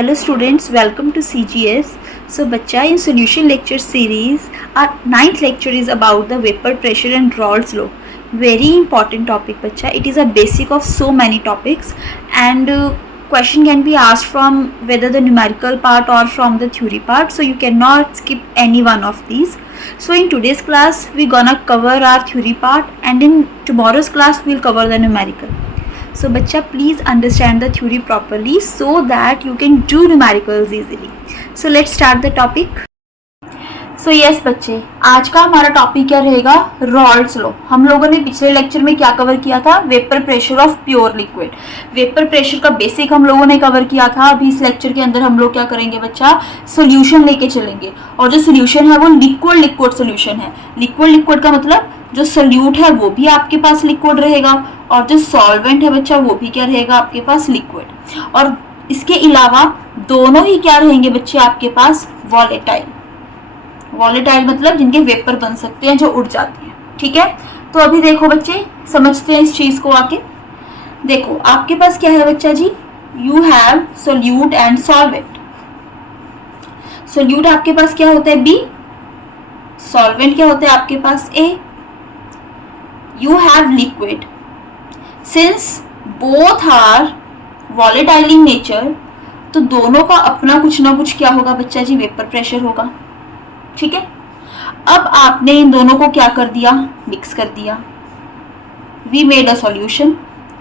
Hello students, welcome to CGS. So बच्चा in solution lecture series, our ninth lecture is about the vapor pressure and Raoult's law. Very important topic बच्चा. It is a basic of so many topics and question can be asked from whether the numerical part or from the theory part. So you cannot skip any one of these. So in today's class we gonna cover our theory part and in tomorrow's class we'll cover the numerical. So बच्चा please understand the theory properly so that you can do numericals easily. So let's start the topic. So yes बच्चे, आज का हमारा topic क्या रहेगा? रॉल्ट्स law. हम लोगों ने पिछले लेक्चर में क्या कवर किया था? Vapour pressure of pure liquid. Vapour pressure का बेसिक हम लोगों ने कवर किया था. अभी इस लेक्चर के अंदर हम लोग क्या करेंगे बच्चा? सोल्यूशन लेके चलेंगे. और जो सोल्यूशन है वो लिक्विड सोल्यूशन है. लिक्विड का मतलब जो सोल्यूट है वो भी आपके पास लिक्विड रहेगा और जो सॉल्वेंट है बच्चा वो भी क्या रहेगा आपके पास? लिक्विड. और इसके अलावा दोनों ही क्या रहेंगे बच्चे आपके पास? वॉलेटाइल. वॉलेटाइल मतलब जिनके वेपर बन सकते हैं, जो उड़ जाते हैं. ठीक है, तो अभी देखो बच्चे, समझते हैं इस चीज को आके. देखो आपके पास क्या है बच्चा जी? You have solute and solvent. Solute आपके पास क्या होता है? बी. सॉल्वेंट क्या होता है आपके पास? A. You have liquid. Since both are volatile in nature, तो दोनों का अपना कुछ ना कुछ क्या होगा बच्चा जी? वेपर प्रेशर होगा. ठीक है, अब आपने इन दोनों को क्या कर दिया? मिक्स कर दिया. We made a solution.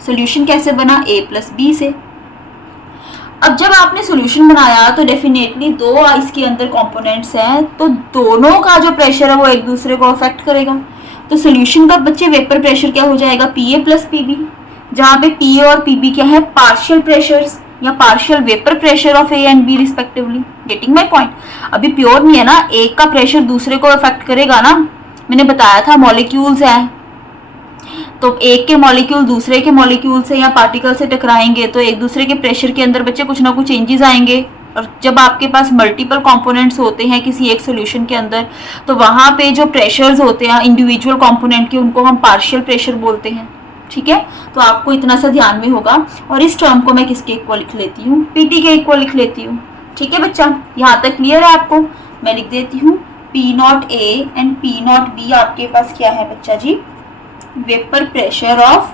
Solution कैसे बना? A प्लस बी से. अब जब आपने सॉल्यूशन बनाया तो डेफिनेटली दो इसके अंदर कंपोनेंट्स हैं, तो दोनों का जो प्रेशर है वो एक दूसरे को अफेक्ट करेगा. तो सॉल्यूशन का बच्चे वेपर प्रेशर क्या हो जाएगा? PA प्लस PB, जहाँ पे PA और PB क्या है? पार्शियल प्रेशर्स या partial vapour pressure of A and B respectively. Getting my point? अभी प्योर नहीं है ना, एक का प्रेशर दूसरे को अफेक्ट करेगा ना. मैंने बताया था मॉलिक्यूल्स हैं, तो एक के मॉलिक्यूल दूसरे के मॉलिक्यूल से या पार्टिकल से टकराएंगे तो एक दूसरे के प्रेशर के अंदर बच्चे कुछ ना कुछ चेंजेस आएंगे. और जब आपके पास मल्टीपल कंपोनेंट्स होते हैं किसी एक सॉल्यूशन के अंदर, तो वहाँ पे जो प्रेशर्स होते हैं इंडिविजुअल कंपोनेंट के, उनको हम पार्शियल प्रेशर बोलते हैं. ठीक है, तो आपको इतना सा ध्यान में होगा. और इस टर्म को मैं किसके इक्वल लिख लेती हूँ? PT के इक्वल लिख लेती हूँ. ठीक है बच्चा, यहाँ तक क्लियर है आपको? मैं लिख देती हूँ P0 A and P0 B आपके पास क्या है बच्चा जी? Vapour pressure of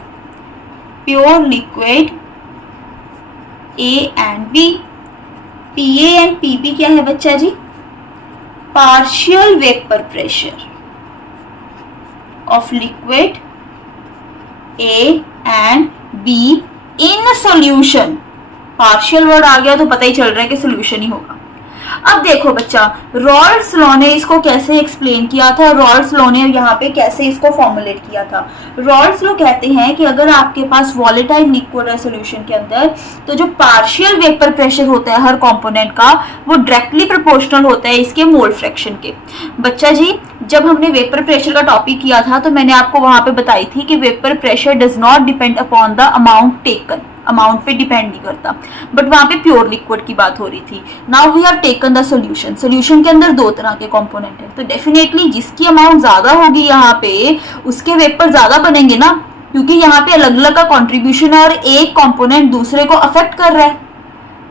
pure liquid A and B. PA and PB क्या है बच्चा जी? Partial vapour pressure of liquid A and B in solution. Partial word आ गया तो पता ही चल रहा है कि सॉल्यूशन ही होगा. अब देखो बच्चा, रॉल्ट्स लॉ ने इसको कैसे एक्सप्लेन किया था, रॉल्ट्स लॉ ने यहाँ पे कैसे इसको फॉर्मुलेट किया था. रॉल्ट्स लॉ कहते हैं कि अगर आपके पास वॉलेटाइल लिक्विड है सॉल्यूशन के अंदर, तो जो पार्शियल वेपर प्रेशर होता है हर कंपोनेंट का, वो डायरेक्टली प्रोपोर्शनल होता है इसके मोल फ्रैक्शन के. बच्चा जी, जब हमने वेपर प्रेशर का टॉपिक किया था तो मैंने आपको वहां पे बताई थी कि vapour pressure does not depend upon the amount taken. Amount पे डिपेंड नहीं करता, बट वहां पे प्योर लिक्विड की बात हो रही थी. Now we have taken the solution. Solution के अंदर दो तरह के कंपोनेंट है, तो डेफिनेटली जिसकी अमाउंट ज्यादा होगी यहाँ पे उसके वेपर ज्यादा बनेंगे ना, क्योंकि यहाँ पे अलग अलग का कॉन्ट्रीब्यूशन है और एक कंपोनेंट दूसरे को अफेक्ट कर रहा है.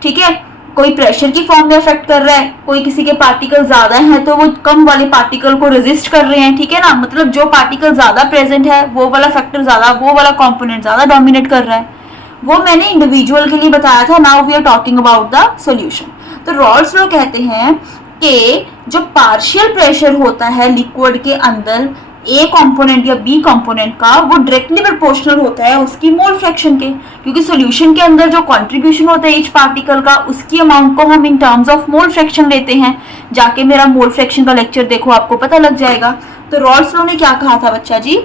ठीक है, कोई प्रेशर की फॉर्म में अफेक्ट कर रहा है, कोई किसी के पार्टिकल ज्यादा हैं तो वो कम वाले पार्टिकल को रेजिस्ट कर रहे हैं. ठीक है ना, मतलब जो पार्टिकल ज्यादा प्रेजेंट है वो वाला फैक्टर ज्यादा, वो वाला कंपोनेंट ज्यादा डोमिनेट कर रहा है. वो मैंने इंडिविजुअल के लिए बताया था. Now we are talking about the solution. तो रॉल्ट्स लॉ कहते हैं कि जो पार्शियल प्रेशर होता है लिक्विड के अंदर ए कंपोनेंट या बी कंपोनेंट का, वो डायरेक्टली प्रोपोर्शनल होता है उसकी मोल फ्रैक्शन के, क्योंकि सॉल्यूशन के अंदर जो कंट्रीब्यूशन होता है ईच पार्टिकल का, उसकी अमाउंट को हम in terms of mole fraction लेते हैं. जाके मेरा मोल फ्रैक्शन का लेक्चर देखो, आपको पता लग जाएगा. तो रॉल्ट्स लॉ ने क्या कहा था बच्चा जी?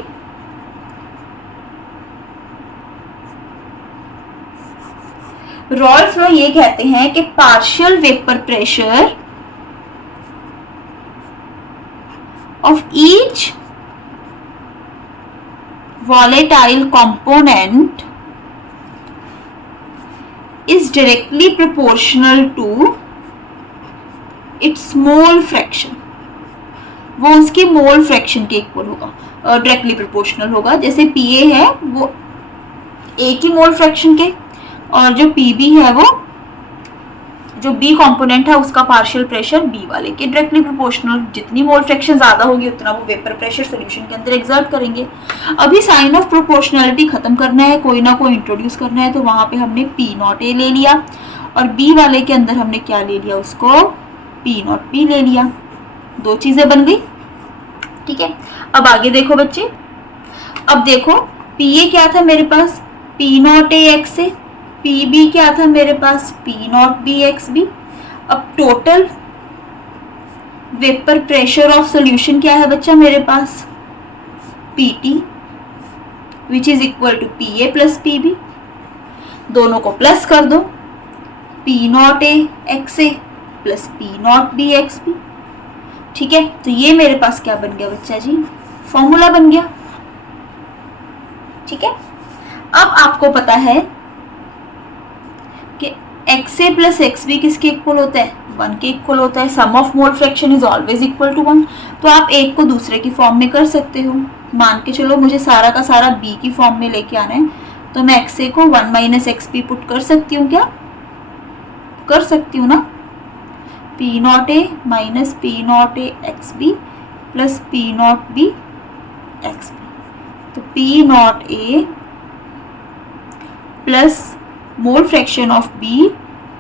रॉल्ट्स लॉ ये कहते हैं कि partial vapour pressure of each volatile component is directly proportional to its mole fraction. वो उसकी मोल फ्रैक्शन के इक्वल होगा, डायरेक्टली प्रोपोर्शनल होगा. जैसे PA है वो A की मोल फ्रैक्शन के, और जो PB है वो जो बी कंपोनेंट है उसका पार्शियल प्रेशर बी वाले के डायरेक्टली प्रोपोर्शनल। जितनी मोल फ्रैक्शन ज़्यादा होगी उतना वो वेपर प्रेशर सोल्यूशन के अंदर एग्जर्ट करेंगे। अभी साइन ऑफ प्रोपोर्शनलिटी खत्म करना है, कोई ना कोई इंट्रोड्यूस करना है, तो वहाँ पे हमने पी नॉट ए ले लिया और बी वाले के अंदर हमने क्या ले लिया, उसको पी नॉट बी ले लिया। दो चीज़ें बन गई, ठीक है। अब आगे देखो बच्चे, अब देखो पी ए क्या था मेरे पास, पी नॉट ए एक्स से, पी बी क्या था मेरे पास, P naught B X B. अब total vapour pressure of solution क्या है बच्चा मेरे पास, P T which is equal to P A plus P B. दोनों को प्लस कर दो, P naught A X A plus P naught B X B, ठीक है। तो ये मेरे पास क्या बन गया बच्चा जी, फॉर्मूला बन गया, ठीक है। अब आपको पता है कि X A plus X B किसके इक्वल होता है, 1 के इक्वल होता है। Sum of mole fraction is always equal to 1। तो आप एक को दूसरे की फॉर्म में कर सकते हो। मान के चलो मुझे सारा का सारा बी की फॉर्म में लेके आना है, तो मैं एक्स ए को 1 माइनस एक्स बी पुट कर सकती हूँ, क्या कर सकती हूँ ना, P naught A minus P naught A X B plus P naught B X B. तो P naught A plus mole fraction of B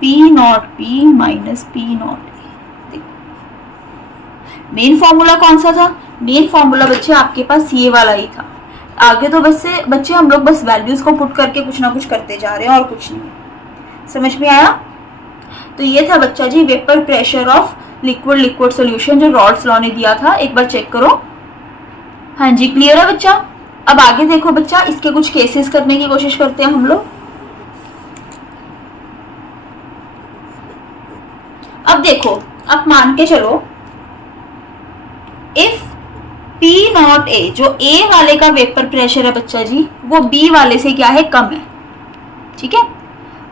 P naught B minus P naught A. देखो मेन फॉर्मूला कौन सा था, main formula बच्चे आपके पास ये वाला ही था। आगे तो बच्चे हम लोग बस वैल्यूज को पुट करके कुछ ना कुछ करते जा रहे हैं और कुछ नहीं है। समझ में आया? तो ये था बच्चा जी vapour pressure of liquid liquid solution जो रॉल्स लॉ ने दिया था, एक बार चेक करो। हाँ जी, क्लियर है बच्चा? अब आगे देखो बच्चा, इसके कुछ केसेस करने की कोशिश करते हैं हम लोग। अब देखो, अब मान के चलो इफ P नॉट A, जो A वाले का वेपर प्रेशर है बच्चा जी, वो B वाले से क्या है, कम है, ठीक है।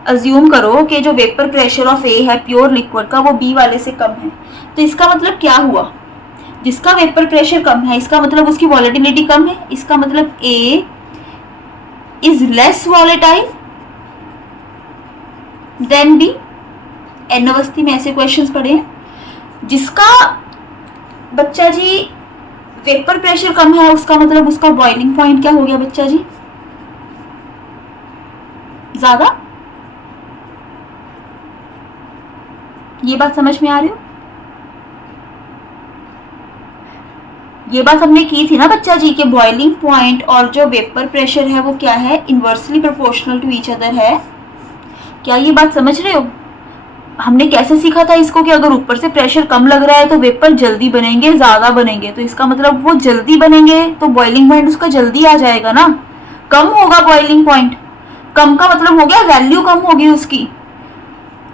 अज्यूम करो कि जो वेपर प्रेशर ऑफ A है प्योर लिक्विड का, वो B वाले से कम है। तो इसका मतलब क्या हुआ, जिसका वेपर प्रेशर कम है इसका मतलब उसकी वॉलेटिलिटी कम है। इसका मतलब A is less volatile than B। N Awasthi में ऐसे क्वेश्चंस पढ़े हैं। जिसका बच्चा जी वेपर प्रेशर कम है उसका मतलब उसका बॉइलिंग पॉइंट क्या हो गया बच्चा जी, ज्यादा। ये बात समझ में आ रही हो? ये बात हमने की थी ना बच्चा जी कि बॉइलिंग पॉइंट और जो वेपर प्रेशर है वो क्या है, inversely proportional to each other है। क्या ये बात समझ रहे हो? हमने कैसे सीखा था इसको कि अगर ऊपर से प्रेशर कम लग रहा है तो वेपर जल्दी बनेंगे, ज्यादा बनेंगे, तो इसका मतलब वो जल्दी बनेंगे तो बॉइलिंग पॉइंट उसका जल्दी आ जाएगा ना। कम होगा बॉइलिंग पॉइंट, कम का मतलब हो गया वैल्यू कम होगी उसकी।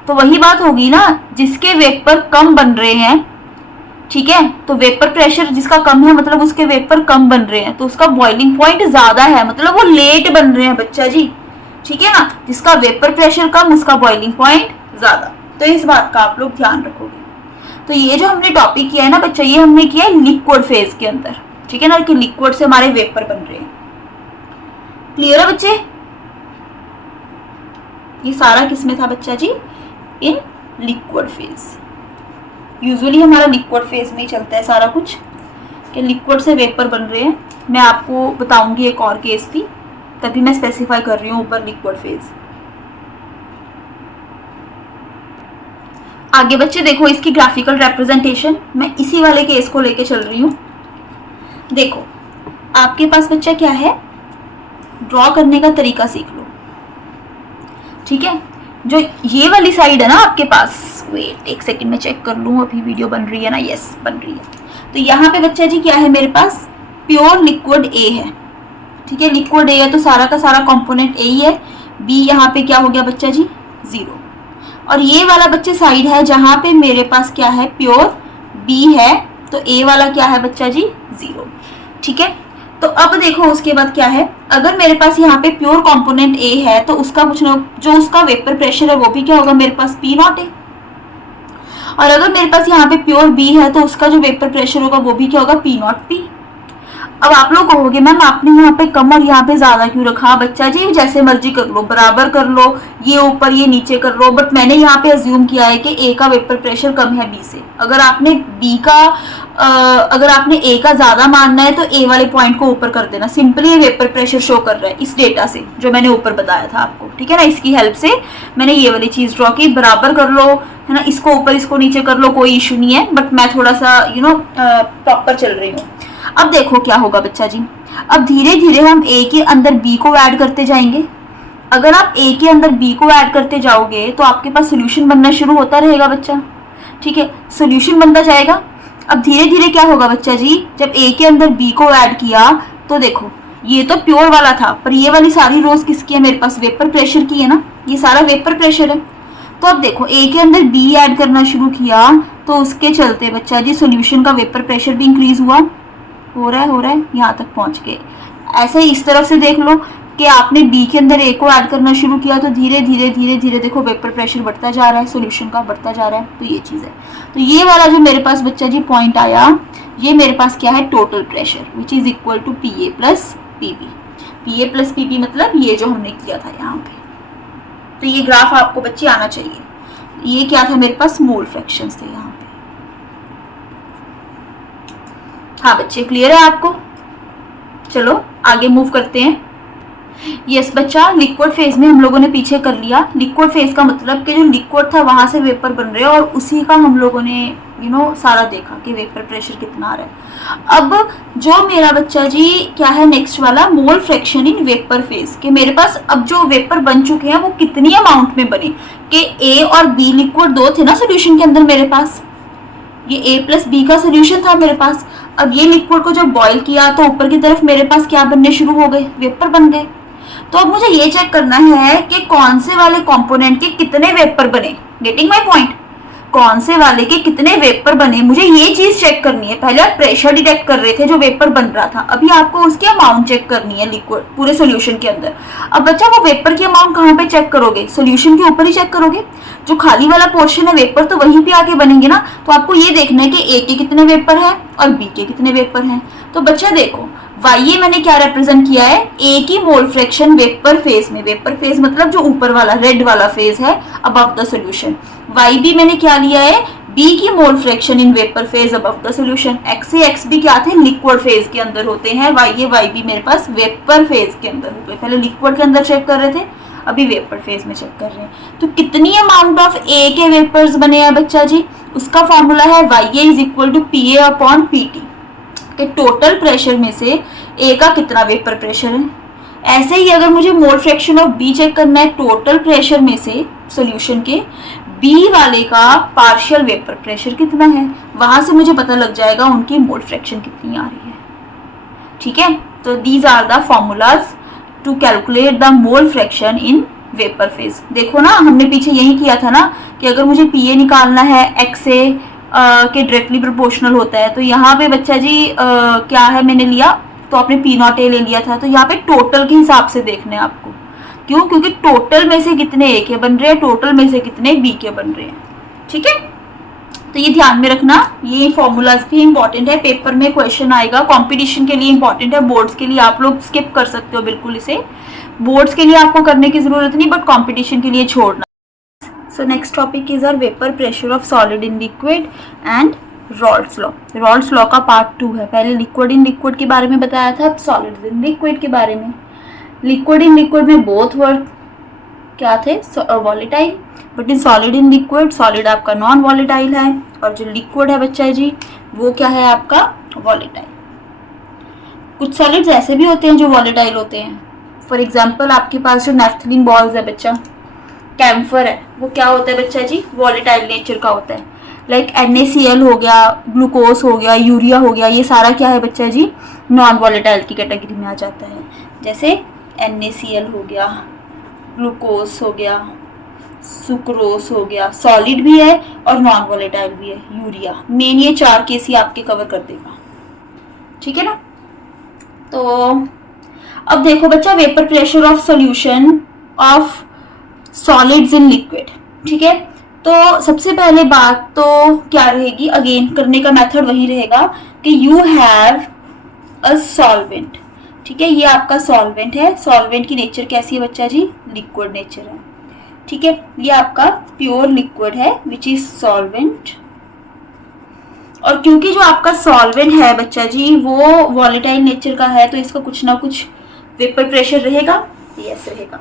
तो वही बात होगी ना, जिसके वेपर कम बन रहे हैं, ठीक है, तो वेपर प्रेशर जिसका कम है मतलब उसके वेपर कम बन रहे हैं, तो उसका बॉइलिंग पॉइंट ज्यादा है, मतलब वो लेट बन रहे हैं बच्चा जी, ठीक है ना। जिसका वेपर प्रेशर कम उसका बॉइलिंग पॉइंट ज्यादा। तो इस बात का आप लोग ध्यान रखोगे। तो ये जो हमने टॉपिक किया है ना बच्चा, ये हमने किया है लिक्विड फेज के अंदर, ठीक है ना, कि लिक्विड से हमारे वेपर बन रहे हैं। क्लियर है बच्चे? ये सारा किसमें था बच्चा जी, इन लिक्विड फेज। यूजुअली हमारा लिक्विड फेज में ही चलता है सारा कुछ, कि लिक्विड से वेपर बन रहे हैं। मैं आपको बताऊंगी एक और केस भी, तभी मैं स्पेसिफाई कर रही हूँ ऊपर लिक्विड फेज। आगे बच्चे देखो इसकी ग्राफिकल रिप्रेजेंटेशन, मैं इसी वाले केस को लेके चल रही हूँ। देखो आपके पास बच्चा क्या है, ड्रॉ करने का तरीका सीख लो, ठीक है। जो ये वाली साइड है ना आपके पास, वेट एक सेकंड में चेक कर लूँ, अभी वीडियो बन रही है ना, यस बन रही है। तो यहाँ पे बच्चा जी क्या है मेरे पास, प्योर लिक्विड A है, ठीक है। लिक्विड A है तो सारा का सारा कंपोनेंट A ही है। B यहाँ पे क्या हो गया बच्चा जी, 0। और ये वाला बच्चे साइड है जहाँ पे मेरे पास क्या है, प्योर B है, तो A वाला क्या है बच्चा जी, 0, ठीक है। तो अब देखो उसके बाद क्या है, अगर मेरे पास यहाँ पे प्योर कंपोनेंट A है तो उसका कुछ ना, जो उसका वेपर प्रेशर है वो भी क्या होगा मेरे पास, P नॉट है। और अगर मेरे पास यहाँ पे प्योर B है तो उसका जो वेपर प्रेशर होगा वो भी क्या होगा, P नॉट P। अब आप लोग कहोगे मैम आपने यहाँ पे कम और यहाँ पे ज्यादा क्यों रखा? बच्चा जी जैसे मर्जी कर लो, बराबर कर लो, ये ऊपर ये नीचे कर लो, बट मैंने यहाँ पे अज्यूम किया है कि ए का वेपर प्रेशर कम है बी से। अगर आपने बी का अगर आपने ए का ज्यादा मानना है तो ए वाले पॉइंट को ऊपर कर देना। सिंपली ये वेपर प्रेशर शो कर रहा है इस डेटा से जो मैंने ऊपर बताया था आपको, ठीक है ना। इसकी हेल्प से मैंने ये वाली चीज ड्रॉ की, बराबर कर लो, है ना, इसको ऊपर इसको नीचे कर लो, कोई इशू नहीं है, बट मैं थोड़ा सा प्रॉपर चल रही हूँ। अब देखो क्या होगा बच्चा जी, अब धीरे धीरे हम ए के अंदर बी को ऐड करते जाएंगे। अगर आप ए के अंदर बी को ऐड करते जाओगे तो आपके पास सोल्यूशन बनना शुरू होता रहेगा बच्चा, ठीक है, सोल्यूशन बनता जाएगा। अब धीरे धीरे क्या होगा बच्चा जी, जब ए के अंदर बी को ऐड किया तो देखो ये तो प्योर वाला था, पर ये वाली सारी रोज किसकी है मेरे पास? वेपर प्रेशर की है ना, ये सारा वेपर प्रेशर है। तो अब देखो ए के अंदर बी ऐड करना शुरू किया तो उसके चलते बच्चा जी सोल्यूशन का वेपर प्रेशर भी इंक्रीज हुआ, हो रहा है यहाँ तक पहुंच गए। ऐसे ही इस तरफ से देख लो कि आपने बी के अंदर ए को ऐड करना शुरू किया तो धीरे धीरे धीरे धीरे देखो वेपर प्रेशर बढ़ता जा रहा है, सोल्यूशन का बढ़ता जा रहा है। तो ये चीज़ है। तो ये वाला जो मेरे पास बच्चा जी पॉइंट आया, ये मेरे पास क्या है? Total pressure which is equal to P A plus P B. P A plus P B मतलब ये जो हमने किया था यहाँ पे। तो ये ग्राफ आपको बच्चे आना चाहिए। ये क्या था मेरे पास? मोल फ्रैक्शंस थे यहाँ पे। हाँ बच्चे क्लियर है आपको? चलो आगे मूव करते हैं। यस बच्चा, लिक्विड फेज में हम लोगों ने पीछे कर लिया। लिक्विड फेज का मतलब कि जो लिक्विड था वहां से वेपर बन रहे हैं और उसी का हम लोगों ने सारा देखा कि वेपर प्रेशर कितना आ रहा है। अब जो मेरा बच्चा जी क्या है नेक्स्ट वाला, मोल फ्रैक्शन इन वेपर फेज, कि मेरे पास अब जो वेपर बन चुके हैं वो कितनी अमाउंट में बने, कि ए और बी लिक्विड दो थे ना सोल्यूशन के अंदर मेरे पास, ये ए प्लस बी का सोल्यूशन था मेरे पास। अब ये लिक्विड को जब बॉईल किया तो ऊपर की तरफ मेरे पास क्या बनने शुरू हो गए? वेपर बन गए। तो अब मुझे ये चेक करना है कि कौन से वाले कंपोनेंट के कितने वेपर बने। Getting my point? कौन से वाले के कितने वेपर बने, मुझे ये चीज चेक करनी है। पहले आप प्रेशर डिटेक्ट कर रहे थे जो वेपर बन रहा था, अभी आपको उसकी अमाउंट चेक करनी है लिक्विड पूरे सोल्यूशन के अंदर। अब बच्चा वो वेपर की अमाउंट कहाँ पे चेक करोगे? सोल्यूशन के ऊपर ही चेक करोगे। जो खाली वाला पोर्शन है वेपर तो वहीं पे आके बनेंगे ना। तो आपको ये देखना है कि ए के कितने वेपर है और बी के कितने वेपर हैं। तो बच्चा देखो वाई मैंने क्या रिप्रेजेंट किया है? ए की मोल फ्रैक्शन वेपर फेज में, वेपर फेज मतलब जो ऊपर वाला रेड वाला फेज है above the solution. Y B मैंने क्या लिया है? बी की mole fraction in vapour phase above the solution. X A X B क्या थे? लिक्विड फेज के अंदर होते हैं। वाई बी मेरे पास वेपर फेज के अंदर होते हैं। पहले लिक्विड के अंदर चेक कर रहे थे, अभी वेपर फेज में चेक कर रहे हैं। तो कितनी अमाउंट ऑफ ए के वेपर्स बने हैं बच्चा जी? उसका फॉर्मूला है Y A is equal to P A upon P T, के टोटल प्रेशर में से ए का कितना वेपर प्रेशर है। ऐसे ही अगर मुझे mole fraction of B check करना है, टोटल प्रेशर में से सोल्यूशन के बी वाले का पार्शियल वेपर प्रेशर कितना है, वहां से मुझे पता लग जाएगा उनकी मोल फ्रैक्शन कितनी आ रही है। ठीक है, तो these are the formulas to calculate the mole fraction in vapour phase. देखो ना हमने पीछे यही किया था ना कि अगर मुझे पी ए निकालना है एक्स ए के डायरेक्टली प्रोपोर्शनल होता है, तो यहाँ पे बच्चा जी क्या है मैंने लिया, तो आपने पी नॉट ए ले लिया था। तो यहाँ पे टोटल के हिसाब से देखना है आपको। क्यों? क्योंकि टोटल में से कितने ए के बन रहे हैं, टोटल में से कितने बी के बन रहे हैं। ठीक है, तो ये ध्यान में रखना। ये फॉर्मूलाज भी इंपॉर्टेंट है, पेपर में क्वेश्चन आएगा, कंपटीशन के लिए इंपॉर्टेंट है, बोर्ड्स के लिए आप लोग स्किप कर सकते हो बिल्कुल इसे। बोर्ड्स के लिए आपको करने की जरूरत नहीं, बट कंपटीशन के लिए छोड़ना। So next topic is our vapor pressure of solid in liquid and Raoult's law. Raoult's law का पार्ट 2 है। पहले लिक्विड इन लिक्विड के बारे में बताया था, अब सॉलिड इन लिक्विड के बारे में। लिक्विड इन लिक्विड में बोथ वर्ड क्या थे? Volatile, but in solid in liquid solid आपका नॉन वॉलेटाइल है और जो लिक्विड है बच्चा जी वो क्या है आपका? वॉलेटाइल। कुछ सॉलिड्स ऐसे भी होते हैं जो वॉलेटाइल होते हैं। फॉर एग्जाम्पल आपके पास जो नेफ्थलीन बॉल्स है बच्चा, कैम्फर है, वो क्या होता है बच्चा जी? वॉलेटाइल नेचर का होता है। लाइक NaCl हो गया, ग्लूकोज हो गया, यूरिया हो गया, ये सारा क्या है बच्चा जी? नॉन वॉलेटाइल की कैटेगरी में आ जाता है। जैसे NaCl हो गया, ग्लूकोज हो गया, सुक्रोज हो गया, सॉलिड भी है और नॉन वॉलेटाइल भी है, यूरिया। मेन ये 4 केस ही आपके कवर कर देगा। ठीक है ना? तो अब देखो बच्चा, vapour pressure of solution of solids in liquid. ठीक है, तो सबसे पहले बात तो क्या रहेगी? अगेन करने का मेथड वही रहेगा कि यू हैव अ सॉल्वेंट। ठीक है, ये आपका सॉल्वेंट है। सॉल्वेंट की नेचर कैसी है बच्चा जी? लिक्विड नेचर है। ठीक है, ये आपका प्योर लिक्विड है विच इज सॉल्वेंट। और क्योंकि जो आपका सॉल्वेंट है बच्चा जी वो वॉलेटाइल नेचर का है, तो इसका कुछ ना कुछ वेपर प्रेशर रहेगा। यस रहेगा।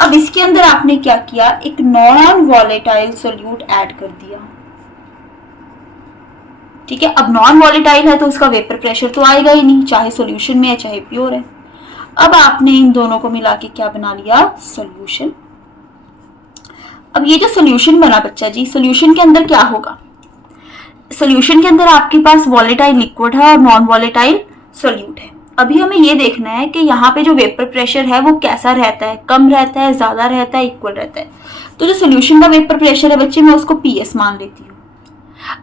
अब इसके अंदर आपने क्या किया, एक नॉन वॉलेटाइल सोल्यूट ऐड कर दिया। ठीक है, अब नॉन वॉलेटाइल है तो उसका वेपर प्रेशर तो आएगा ही नहीं, चाहे सॉल्यूशन में है चाहे प्योर है। अब आपने इन दोनों को मिला के क्या बना लिया, सॉल्यूशन। अब ये जो सॉल्यूशन बना बच्चा जी, सॉल्यूशन के अंदर क्या होगा, सॉल्यूशन के अंदर आपके पास वॉलेटाइल लिक्विड है और नॉन वॉलेटाइल सोल्यूट है। अभी हमें ये देखना है कि यहाँ पे जो वेपर प्रेशर है वो कैसा रहता है, कम रहता है, ज्यादा रहता है, इक्वल रहता है। तो जो सॉल्यूशन का वेपर प्रेशर है बच्चे, मैं उसको पीएस मान लेती हूँ।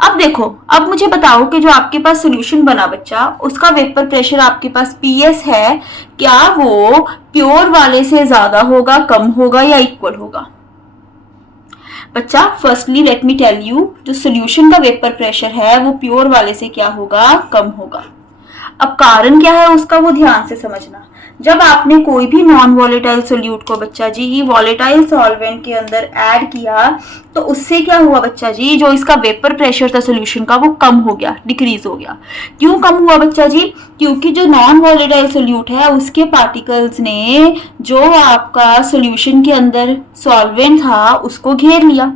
अब देखो, अब मुझे बताओ कि जो आपके पास सॉल्यूशन बना बच्चा, उसका वेपर प्रेशर आपके पास पीएस है, क्या वो प्योर वाले से ज्यादा होगा, कम होगा या इक्वल होगा? बच्चा firstly let me tell you, जो सॉल्यूशन का वेपर प्रेशर है वो प्योर वाले से क्या होगा, कम होगा। अब कारण क्या है उसका, वो ध्यान से समझना। जब आपने कोई भी नॉन वॉलेटाइल सोल्यूट को बच्चा जी वॉलेटाइल सॉल्वेंट के अंदर ऐड किया, तो उससे क्या हुआ बच्चा जी, जो इसका वेपर प्रेशर था सोल्यूशन का वो कम हो गया, डिक्रीज हो गया। क्यों कम हुआ बच्चा जी? क्योंकि जो नॉन वॉलेटाइल सोल्यूट है उसके पार्टिकल्स ने जो आपका सोल्यूशन के अंदर सॉल्वेंट था उसको घेर लिया।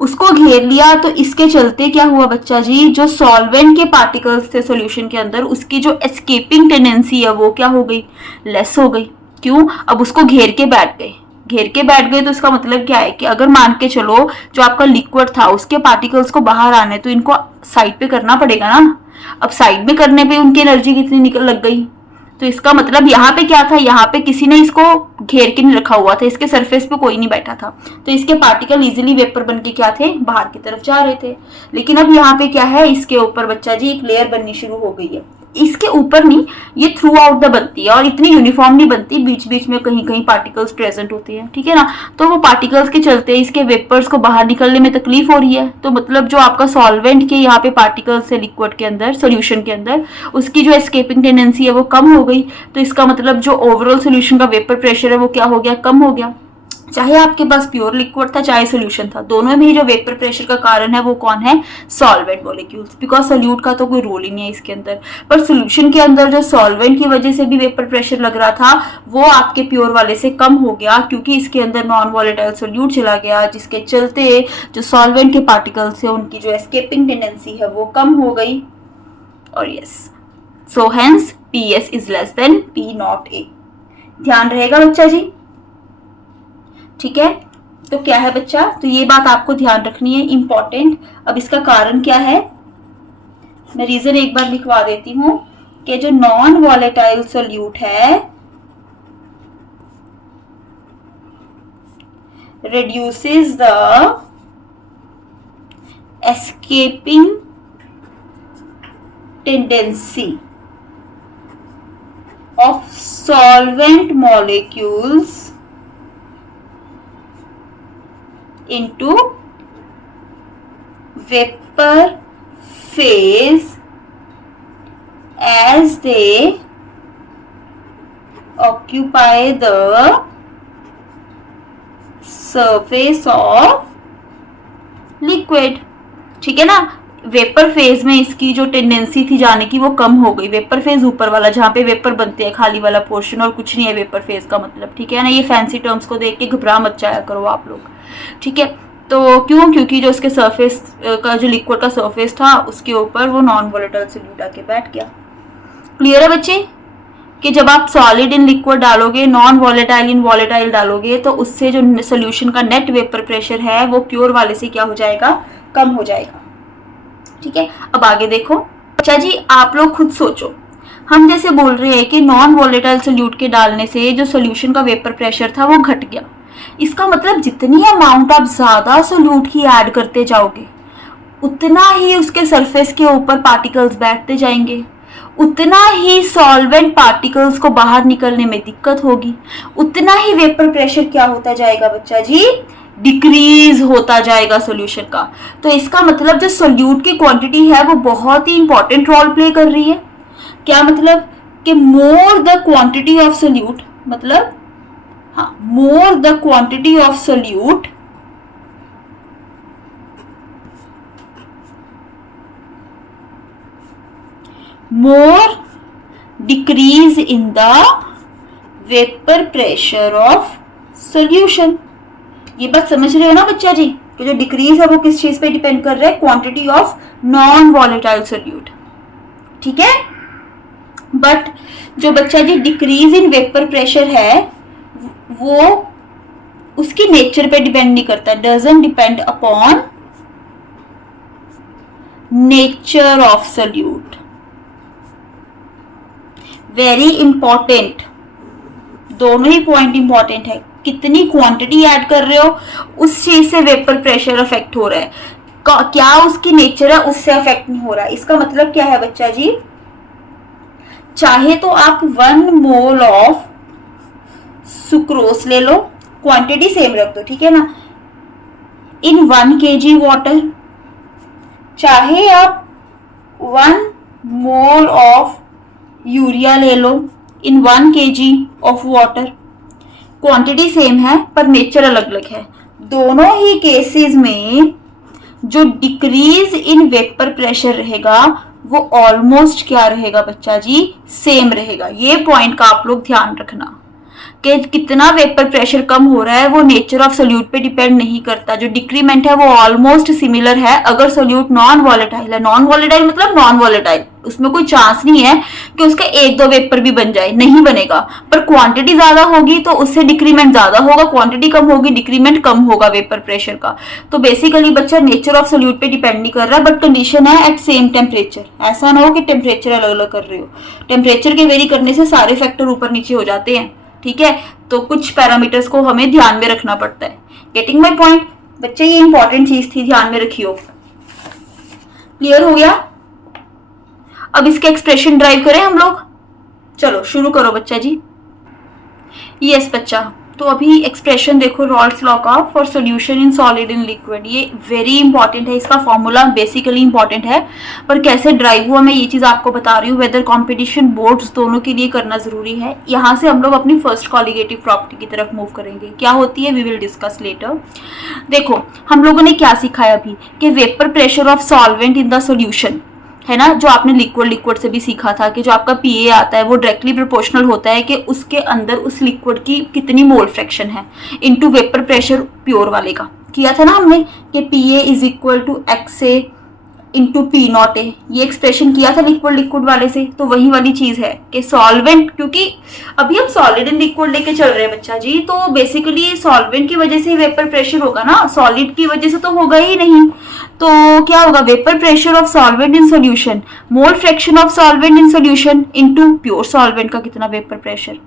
उसको घेर लिया तो इसके चलते क्या हुआ बच्चा जी, जो सॉल्वेंट के पार्टिकल्स थे सॉल्यूशन के अंदर, उसकी जो एस्केपिंग टेंडेंसी है वो क्या हो गई, लेस हो गई। क्यों? अब उसको घेर के बैठ गए। घेर के बैठ गए तो इसका मतलब क्या है कि अगर मान के चलो जो आपका लिक्विड था उसके पार्टिकल्स को बाहर आने, तो इनको साइड पे करना पड़ेगा ना। अब साइड में करने पे उनकी एनर्जी कितनी निकल लग गई, तो इसका मतलब यहाँ पे क्या था, यहाँ पे किसी ने इसको घेर के नहीं रखा हुआ था, इसके सरफेस पे कोई नहीं बैठा था, तो इसके पार्टिकल इजीली वेपर बन के क्या थे, बाहर की तरफ जा रहे थे। लेकिन अब यहाँ पे क्या है, इसके ऊपर बच्चा जी एक लेयर बननी शुरू हो गई है। इसके ऊपर नहीं, ये थ्रू आउट द बनती है और इतनी यूनिफॉर्म नहीं बनती, बीच बीच में कहीं कहीं पार्टिकल्स प्रेजेंट होते हैं। ठीक है ना, तो वो पार्टिकल्स के चलते इसके वेपर्स को बाहर निकलने में तकलीफ हो रही है। तो मतलब जो आपका सॉल्वेंट के यहाँ पे पार्टिकल्स है लिक्विड के अंदर, सोल्यूशन के अंदर, उसकी जो एस्केपिंग टेंडेंसी है वो कम हो गई। तो इसका मतलब जो ओवरऑल सोल्यूशन का वेपर प्रेशर है वो क्या हो गया, कम हो गया। चाहे आपके पास प्योर लिक्विड था चाहे सोल्यूशन था, दोनों में ही जो वेपर प्रेशर का कारण है वो कौन है, सॉल्वेंट मॉलिक्यूल्स। बिकॉज सोल्यूट का तो कोई रोल ही नहीं है इसके अंदर। पर सोल्यूशन के अंदर जो सॉल्वेंट की वजह से भी वेपर प्रेशर लग रहा था वो आपके प्योर वाले से कम हो गया, क्योंकि इसके अंदर नॉन वॉलेटाइल सोल्यूट चला गया, जिसके चलते जो सॉल्वेंट के पार्टिकल्स है उनकी जो एस्केपिंग टेंडेंसी है वो कम हो गई। और yes, so hence PS is less than P0A। ध्यान रहेगा बच्चा जी? ठीक है, तो क्या है बच्चा, तो ये बात आपको ध्यान रखनी है, इंपॉर्टेंट। अब इसका कारण क्या है, मैं रीजन एक बार लिखवा देती हूं कि जो नॉन वॉलेटाइल सोल्यूट है reduces the escaping tendency of solvent molecules into vapor phase as they occupy the surface of liquid। ठीक है ना, वेपर फेज में इसकी जो टेंडेंसी थी जाने की वो कम हो गई। वेपर फेज ऊपर वाला जहाँ पे वेपर बनते हैं, खाली वाला पोर्शन, और कुछ नहीं है वेपर फेज का मतलब। ठीक है ना, ये फैंसी टर्म्स को देख के घबरा मत जाया करो आप लोग। ठीक है, तो क्यों, क्योंकि जो उसके सरफेस का जो लिक्विड का सरफेस था उसके ऊपर वो नॉन वॉलेटाइल सोल्यूट आके बैठ गया। क्लियर है बच्चे कि जब आप सॉलिड इन लिक्विड डालोगे, नॉन वॉलेटाइल इन वॉलेटाइल डालोगे, तो उससे जो सोल्यूशन का नेट वेपर प्रेशर है वो प्योर वाले से क्या हो जाएगा, कम हो जाएगा। ठीक है, अब आगे देखो अच्छा जी, आप लोग खुद सोचो, हम जैसे बोल रहे हैं कि नॉन वॉलेटाइल सोल्यूट के डालने से जो सोल्यूशन का वेपर प्रेशर था वो घट गया। इसका मतलब जितनी अमाउंट आप ज्यादा सोल्यूट की ऐड करते जाओगे उतना ही उसके सरफेस के ऊपर पार्टिकल्स बैठते जाएंगे, उतना ही सॉल्वेंट पार्टिकल्स को बाहर निकलने में दिक्कत होगी, उतना ही वेपर प्रेशर क्या होता जाएगा बच्चा जी, डिक्रीज होता जाएगा सॉल्यूशन का। तो इसका मतलब जो सोल्यूट की क्वांटिटी है वो बहुत ही इंपॉर्टेंट रोल प्ले कर रही है। क्या मतलब कि more the quantity of solute, मतलब हाँ, more the quantity of solute more decrease in the vapor pressure of solution। ये बात समझ रहे हो ना बच्चा जी, कि जो डिक्रीज है वो किस चीज पे डिपेंड कर रहा है, quantity of non volatile solute, ठीक है। बट जो बच्चा जी डिक्रीज इन वेपर प्रेशर है वो उसकी नेचर पे डिपेंड नहीं करता, doesn't depend upon nature of solute. Very important, दोनों ही पॉइंट इंपॉर्टेंट है। कितनी क्वांटिटी ऐड कर रहे हो उस चीज से वेपर प्रेशर अफेक्ट हो रहा है, क्या उसकी नेचर है उससे अफेक्ट नहीं हो रहा है। इसका मतलब क्या है बच्चा जी, चाहे तो आप 1 मोल ऑफ सुक्रोज ले लो, क्वांटिटी सेम रख दो, ठीक है ना, इन 1 kg वाटर, चाहे आप 1 मोल ऑफ यूरिया ले लो इन 1 kg of water, quantity same है पर नेचर अलग अलग है। दोनों ही केसेस में जो डिक्रीज इन वेपर प्रेशर रहेगा वो ऑलमोस्ट क्या रहेगा बच्चा जी, सेम रहेगा। ये पॉइंट का आप लोग ध्यान रखना कि कितना वेपर प्रेशर कम हो रहा है वो नेचर ऑफ सोल्यूट पे डिपेंड नहीं करता, जो डिक्रीमेंट है वो ऑलमोस्ट सिमिलर है अगर सोल्यूट नॉन वॉलेटाइल है। नॉन वॉलेटाइल मतलब नॉन वॉलेटाइल, उसमें कोई चांस नहीं है कि उसका 1-2 वेपर भी बन जाए, नहीं बनेगा। पर क्वांटिटी ज्यादा होगी तो उससे डिक्रीमेंट ज्यादा होगा, क्वांटिटी कम होगी डिक्रीमेंट कम होगा वेपर प्रेशर का। तो बेसिकली बच्चा नेचर ऑफ सोल्यूट पे डिपेंड नहीं कर रहा, बट कंडीशन है एट सेम टेम्परेचर। ऐसा ना हो कि टेम्परेचर अलग अलग कर रहे हो, टेम्परेचर के वेरी करने से सारे फैक्टर ऊपर नीचे हो जाते हैं, ठीक है। तो कुछ पैरामीटर्स को हमें ध्यान में रखना पड़ता है। गेटिंग माय पॉइंट बच्चे, ये इंपॉर्टेंट चीज थी, ध्यान में रखियो। क्लियर हो गया? अब इसके एक्सप्रेशन ड्राइव करें हम लोग, चलो शुरू करो बच्चा जी। यस बच्चा, तो अभी एक्सप्रेशन देखो रॉल्स लॉ का for solution in solid in liquid, ये वेरी इंपॉर्टेंट है, इसका फॉर्मूला बेसिकली इंपॉर्टेंट है, पर कैसे ड्राइव हुआ मैं ये चीज आपको बता रही हूँ। वेदर कंपटीशन बोर्ड्स दोनों के लिए करना जरूरी है। यहाँ से हम लोग अपनी फर्स्ट कॉलिगेटिव प्रॉपर्टी की तरफ मूव करेंगे, क्या होती है वी विल डिस्कस लेटर। देखो हम लोगों ने क्या सीखा है अभी, कि vapour pressure of solvent in the solution है ना, जो आपने लिक्विड से भी सीखा था कि जो आपका पीए आता है वो डायरेक्टली प्रोपोर्शनल होता है कि उसके अंदर उस लिक्विड की कितनी मोल फ्रैक्शन है इनटू वेपर प्रेशर प्योर वाले का। किया था ना हमने कि PA is equal to XA into P naught A, ये एक्सप्रेशन किया था लिक्विड वाले से। तो वही वाली चीज है कि सॉल्वेंट, क्योंकि अभी हम सॉलिड इन लिक्विड लेके चल रहे हैं बच्चा जी, तो बेसिकली सॉल्वेंट की वजह से वेपर प्रेशर होगा ना, सॉलिड की वजह से तो होगा ही नहीं। तो क्या होगा, vapour pressure of solvent in solution, mole fraction of solvent in solution into pure solvent का कितना वेपर प्रेशर।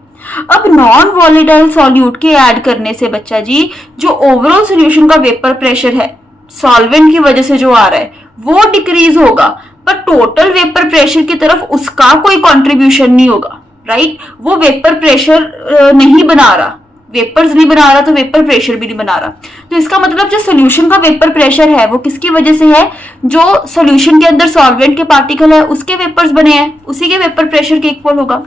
अब नॉन वॉलेटाइल सॉल्यूट के ऐड करने से बच्चा जी जो ओवरऑल सोल्यूशन का वेपर प्रेशर है सॉल्वेंट की वजह से जो आ रहा है वो डिक्रीज होगा, पर टोटल वेपर प्रेशर की तरफ उसका कोई कंट्रीब्यूशन नहीं होगा, राइट। वो वेपर प्रेशर नहीं बना रहा, वेपर्स नहीं बना रहा तो वेपर प्रेशर भी नहीं बना रहा। तो इसका मतलब जो सोल्यूशन का वेपर प्रेशर है वो किसकी वजह से है, जो सोल्यूशन के अंदर सॉल्वेंट के पार्टिकल है उसके वेपर्स बने हैं, उसी के वेपर प्रेशर के इक्वल होगा।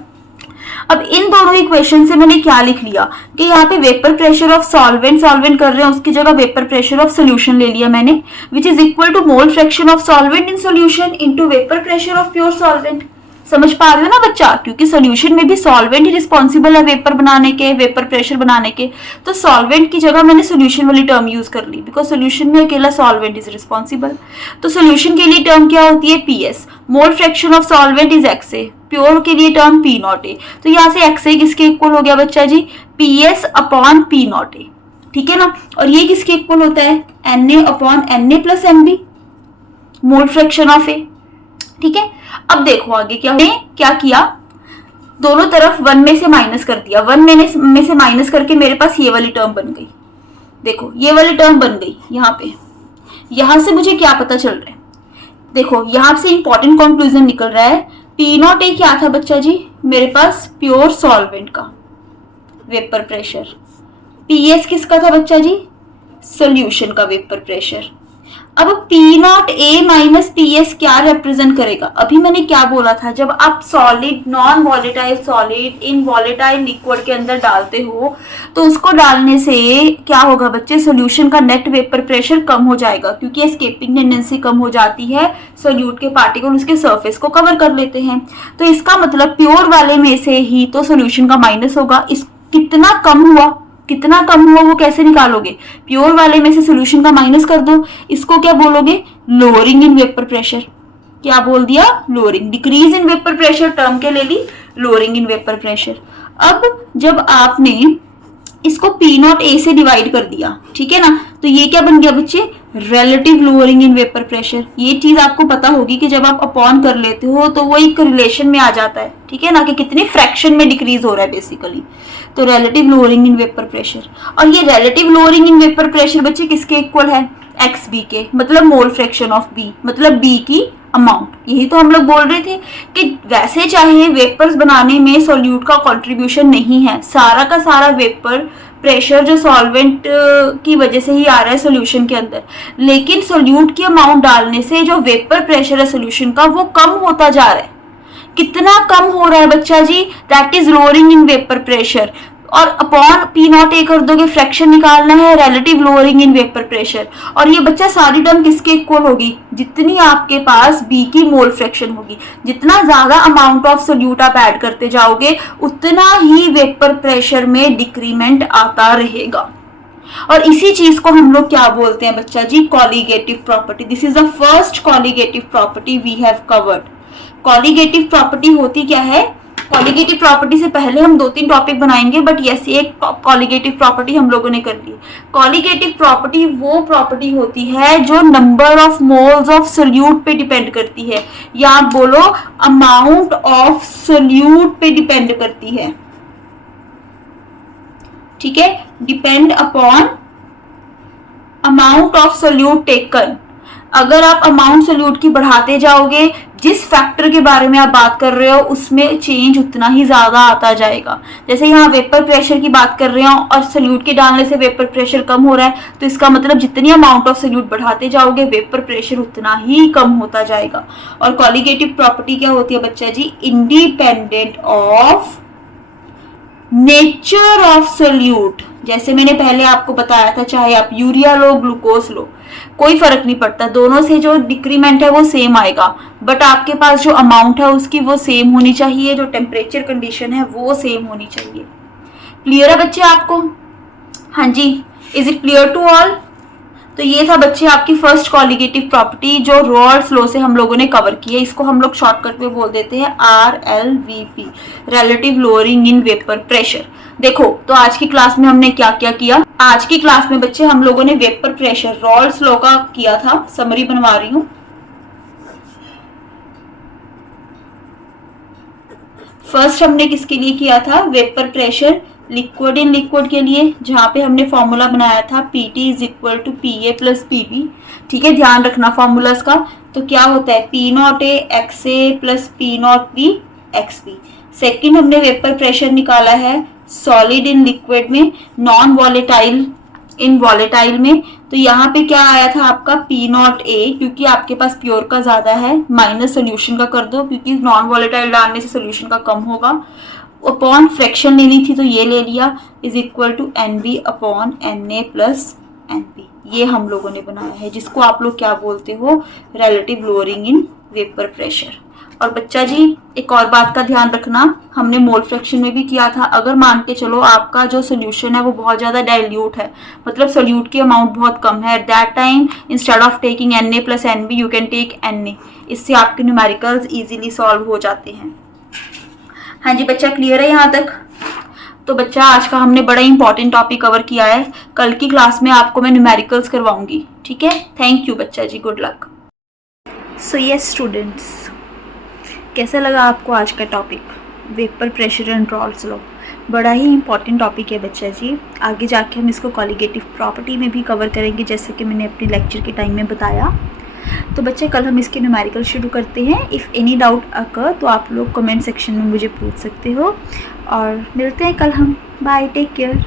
अब इन दोनों इक्वेशन से मैंने क्या लिख लिया कि यहाँ पे वेपर प्रेशर ऑफ सॉल्वेंट कर रहे हैं, उसकी जगह वेपर प्रेशर ऑफ सोल्यूशन ले लिया मैंने, which is equal to mole fraction of solvent in solution into vapour pressure of pure solvent. समझ पा रहे हो ना बच्चा, क्योंकि सोल्यूशन में भी सॉल्वेंट ही रिस्पॉन्सिबल है वेपर बनाने के, वेपर प्रेशर बनाने के। तो सॉल्वेंट की जगह मैंने सोल्यूशन वाली टर्म यूज कर ली, बिकॉज सोल्यूशन में अकेला सॉल्वेंट इज रिस्पॉन्सिबल। तो सोल्यूशन के लिए टर्म क्या होती है, PS, mole fraction of solvent is XA, pure के लिए टर्म P नॉट A। तो यहाँ से XA किसके इक्वल हो गया बच्चा जी, PS upon P not A, ठीक है ना। और ये किसके इक्वल होता है, Na upon Na plus MB, mole fraction of A, ठीक है। अब देखो आगे क्या किया, दोनों तरफ 1 में से माइनस कर दिया, 1 में से माइनस करके मेरे पास ये वाली टर्म बन गई। देखो ये वाली टर्म बन गई यहाँ पे। यहां से मुझे क्या पता चल रहा है, देखो यहां से इंपॉर्टेंट कंक्लूजन निकल रहा है। P नॉट A क्या था बच्चा जी, मेरे पास प्योर सॉल्वेंट का वेपर प्रेशर। PS किसका था बच्चा जी, सोल्यूशन का वेपर प्रेशर। अब P naught A minus P S क्या रिप्रेजेंट करेगा? अभी मैंने क्या बोला था, जब आप solid, non volatile solid in volatile liquid के अंदर डालते हो तो उसको डालने से क्या होगा बच्चे? सोल्यूशन का नेट वेपर प्रेशर कम हो जाएगा, क्योंकि एस्केपिंग टेंडेंसी कम हो जाती है, सोल्यूट के पार्टिकल उसके सरफेस को कवर कर लेते हैं। तो इसका मतलब प्योर वाले में से ही तो सोल्यूशन का माइनस होगा। इस कितना कम हुआ, कितना कम हुआ वो कैसे निकालोगे? प्योर वाले में से सोल्यूशन का माइनस कर दो। इसको क्या बोलोगे? Lowering in vapour pressure. क्या बोल दिया? Lowering. Decrease in vapour pressure term के ले ली, लोअरिंग इन वेपर प्रेशर। अब जब आपने इसको पी नॉट ए से डिवाइड कर दिया, ठीक है ना, तो ये क्या बन गया बच्चे? Relative lowering in vapour pressure. ये चीज आपको पता होगी कि जब आप अपॉन कर लेते हो तो वो एक रिलेशन में आ जाता है, ठीक है ना, कि कितने फ्रैक्शन में डिक्रीज हो रहा है बेसिकली। तो relative lowering in vapour pressure, और ये relative lowering in vapour pressure बच्चे किसके इक्वल है? एक्स बी के, मतलब मोल फ्रैक्शन ऑफ बी, मतलब बी की अमाउंट। यही तो हम लोग बोल रहे थे कि वैसे चाहे वेपर्स बनाने में सॉल्यूट का कंट्रीब्यूशन नहीं है, सारा का सारा वेपर प्रेशर जो सॉल्वेंट की वजह से ही आ रहा है सॉल्यूशन के अंदर, लेकिन सॉल्यूट की अमाउंट डालने से जो वेपर प्रेशर है सॉल्यूशन का वो कम होता जा रहा है। कितना कम हो रहा है बच्चा जी? That is lowering in vapour pressure. और अपॉन पी नॉट ए कर दोगे, फ्रैक्शन निकालना है, relative lowering in vapour pressure. और ये बच्चा सारी टर्म किसके इक्वल होगी? जितनी आपके पास बी की मोल फ्रैक्शन होगी। जितना ज्यादा अमाउंट ऑफ सोल्यूट आप ऐड करते जाओगे उतना ही वेपर प्रेशर में डिक्रीमेंट आता रहेगा। और इसी चीज को हम लोग क्या बोलते हैं बच्चा जी? Colligative property. This is the first colligative property we have covered. Colligative property होती क्या है? कॉलीगेटिव प्रॉपर्टी से पहले हम 2-3 टॉपिक बनाएंगे, बट यस एक कॉलीगेटिव प्रॉपर्टी हम लोगों ने कर ली। कॉलीगेटिव प्रॉपर्टी वो प्रॉपर्टी होती है जो number of moles of solute पे डिपेंड करती है, या आप बोलो अमाउंट ऑफ सोल्यूट पे डिपेंड करती है, ठीक है, depend upon amount of solute taken. अगर आप अमाउंट सोल्यूट की बढ़ाते जाओगे, जिस फैक्टर के बारे में आप बात कर रहे हो उसमें चेंज उतना ही ज्यादा आता जाएगा। जैसे यहाँ वेपर प्रेशर की बात कर रहे हो और सोल्यूट के डालने से वेपर प्रेशर कम हो रहा है, तो इसका मतलब जितनी अमाउंट ऑफ सोल्यूट बढ़ाते जाओगे वेपर प्रेशर उतना ही कम होता जाएगा। और कॉलीगेटिव प्रॉपर्टी क्या होती है बच्चा जी? Independent of nature of solute. जैसे मैंने पहले आपको बताया था, चाहे आप यूरिया लो, ग्लूकोज लो, कोई फर्क नहीं पड़ता, दोनों से जो डिक्रीमेंट है वो सेम आएगा, बट आपके पास जो अमाउंट है उसकी वो सेम होनी चाहिए, जो टेम्परेचर कंडीशन है वो सेम होनी चाहिए। क्लियर है बच्चे आपको? हाँ जी, is it clear to all? तो ये था बच्चे आपकी फर्स्ट कॉलीगेटिव प्रॉपर्टी जो रॉल्स लॉ से हम लोगों ने कवर की है। इसको हम लोग शॉर्टकट में बोल देते हैं RLVP, relative lowering in vapour pressure. देखो तो आज की क्लास में हमने क्या क्या किया? आज की क्लास में बच्चे हम लोगों ने वेपर प्रेशर रॉल्स लॉ का किया था, समरी बनवा रही हूँ। फर्स्ट हमने किसके लिए किया था? Vapour pressure liquid in liquid के लिए, जहाँ पे हमने फॉर्मूला बनाया था PT is equal to PA plus PB। ठीक है, ध्यान रखना फॉर्मूलाज का। तो क्या होता है? P not A XA plus P not B XB। Second हमने वेपर प्रेशर निकाला है सॉलिड इन लिक्विड में, नॉन वॉलेटाइल इन वॉलेटाइल में। तो यहाँ पे क्या आया था आपका? P नॉट A, क्योंकि आपके पास प्योर का ज्यादा है, माइनस सोल्यूशन का कर दो, क्योंकि नॉन वॉलेटाइल डालने से सोल्यूशन का कम होगा। अपॉन फ्रैक्शन लेनी थी तो ये ले लिया, is equal to NB upon NA plus NB। ये हम लोगों ने बनाया है, जिसको आप लोग क्या बोलते हो? Relative lowering in vapour pressure. और बच्चा जी एक और बात का ध्यान रखना, हमने मोल फ्रैक्शन में भी किया था। अगर मान के चलो आपका जो सोल्यूशन है वो बहुत ज़्यादा डाइल्यूट है, मतलब सोल्यूट की अमाउंट बहुत कम है, at that time instead of taking NA plus NB you can take NA। इससे आपके न्यूमेरिकल्स इजीली सॉल्व हो जाते हैं। हाँ जी बच्चा, क्लियर है यहाँ तक? तो बच्चा आज का हमने बड़ा इंपॉर्टेंट टॉपिक कवर किया है। कल की क्लास में आपको मैं न्यूमेरिकल्स करवाऊंगी, ठीक है? थैंक यू बच्चा जी, good luck. So yes students, कैसा लगा आपको आज का topic? Vapour pressure and Raoult's law बड़ा ही इंपॉर्टेंट टॉपिक है बच्चा जी। आगे जाके हम इसको कॉलीगेटिव प्रॉपर्टी में भी कवर करेंगे, जैसे कि मैंने अपने लेक्चर के टाइम में बताया। तो बच्चे कल हम इसके न्यूमेरिकल शुरू करते हैं। इफ़ एनी डाउट अकर तो आप लोग कमेंट सेक्शन में मुझे पूछ सकते हो, और मिलते हैं कल हम। Bye, take care.